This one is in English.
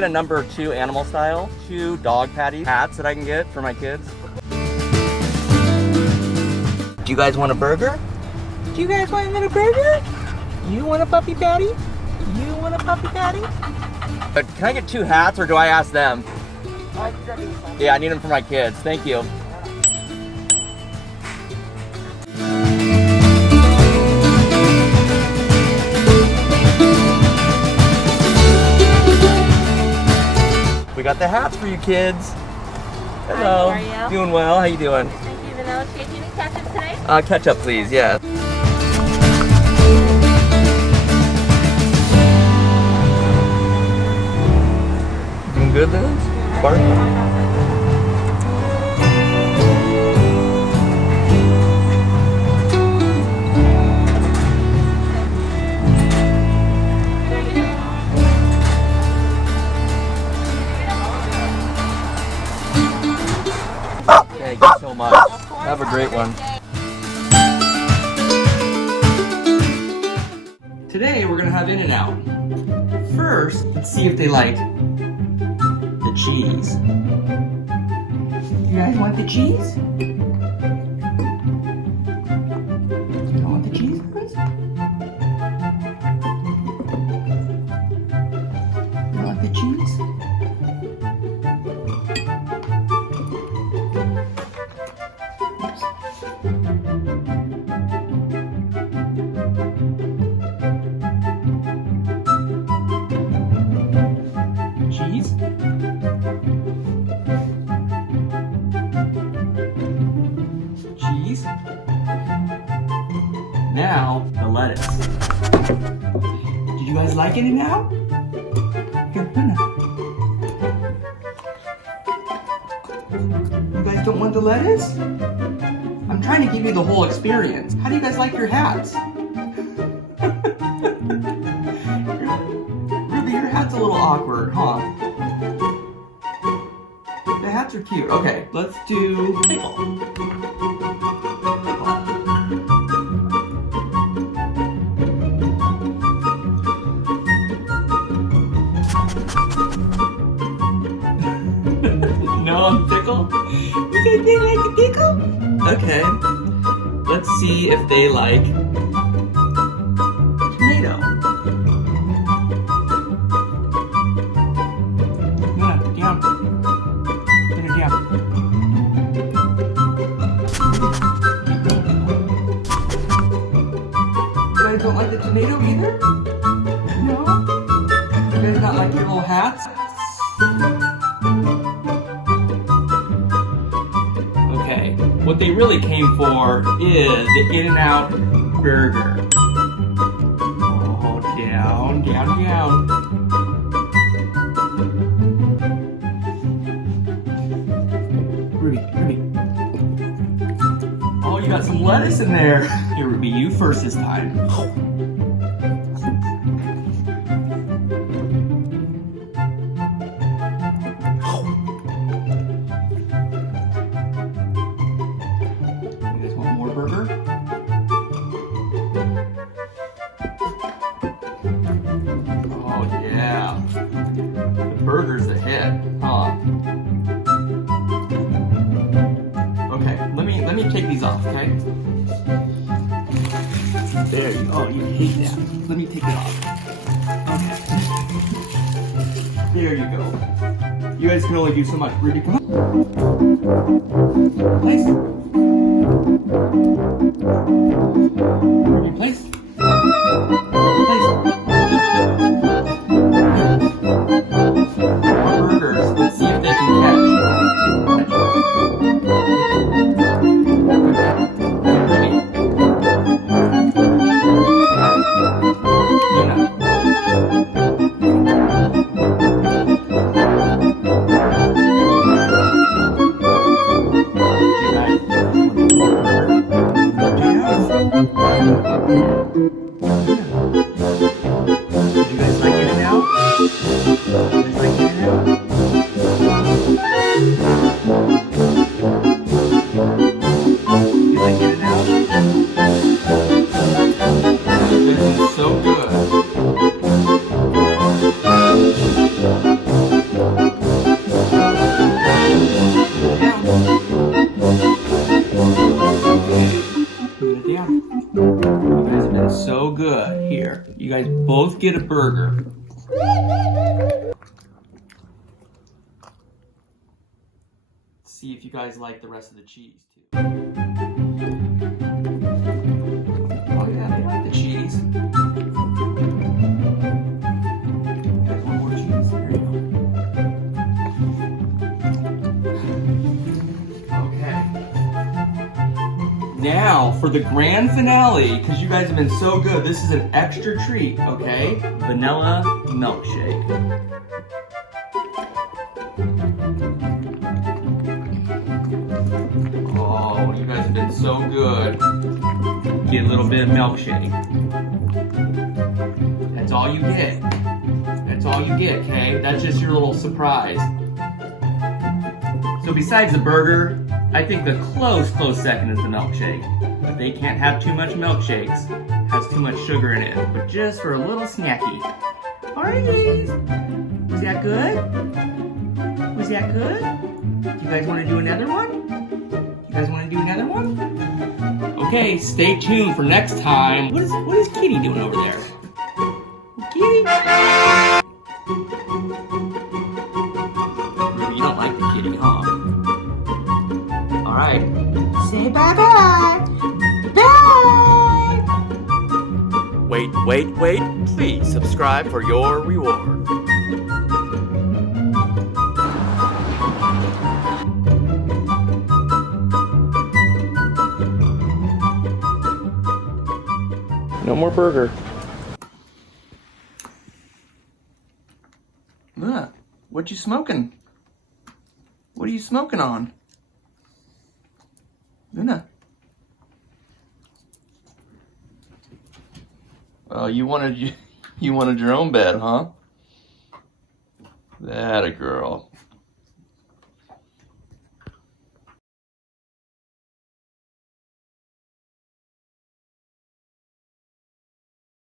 get a number 2 animal style, 2 dog patty hats that I can get for my kids. Do you guys want a burger? Do you guys want a little burger? You want a puppy patty? You want a puppy patty? But can I get 2 hats or do I ask them? Yeah, I need them for my kids. Thank you. We got the hats for you kids. Hello. Hi, how are you? Doing well. How you doing? Thank you, vanilla shake. Do you need ketchup today? Ketchup, please. Yeah. Doing good, Liz? Bart? Thank you so much. Have a great one. Today we're gonna have In-N-Out. First, let's see if they like the cheese. You guys want the cheese? You want the cheese, guys? You want the cheese? Cheese? Cheese? Now, the lettuce. Did you guys like In-N-Out? Here, Luna. You guys don't want the lettuce? I'm trying to give you the whole experience. How do you guys like your hats? Ruby, your hat's a little awkward, huh? The hats are cute. Okay, let's do pickle. No on pickle? You guys didn't like the pickle? Okay. Let's see if they like tomato. No, down. Put it down. You guys don't like the tomato either? No? You guys not like your little hats? Okay, what they really came for is the In-N-Out burger. Oh, down, down, down. Ruby, Ruby. Oh, you got some lettuce in there. Here, Ruby, you first this time. You guys want more burger? Oh yeah. The burger's a hit, huh? Okay, let me take these off, okay? There you go. Oh, you hate that. Let me take it off. Okay. There you go. You guys can only do so much. Ruby, come on. Place. Ruby, place. Place. More burgers. Let's see if they can catch. So good. so good. Here, you guys both get a burger. See if you guys like the rest of the cheese too. Oh yeah, they like the cheese. You guys want more cheese? There you go. Okay. Now for the grand finale, because you guys have been so good, this is an extra treat, okay? Vanilla milkshake. Oh, you guys have been so good. Get a little bit of milkshake. That's all you get. That's all you get, okay? That's just your little surprise. So besides the burger, I think the close second is the milkshake. But they can't have too much milkshakes. Has too much sugar in it. But just for a little snacky. Alright, was that good? Was that good? You guys want to do another one? You guys want to do another one? Okay, stay tuned for next time. What is Kitty doing over there? Kitty? You don't like the kitty, huh? Alright. Say bye-bye. Bye! Wait. Please subscribe for your reward. No more burger. Look, what you smoking? What are you smoking on? Luna. Oh, you wanted your own bed, huh? That a girl.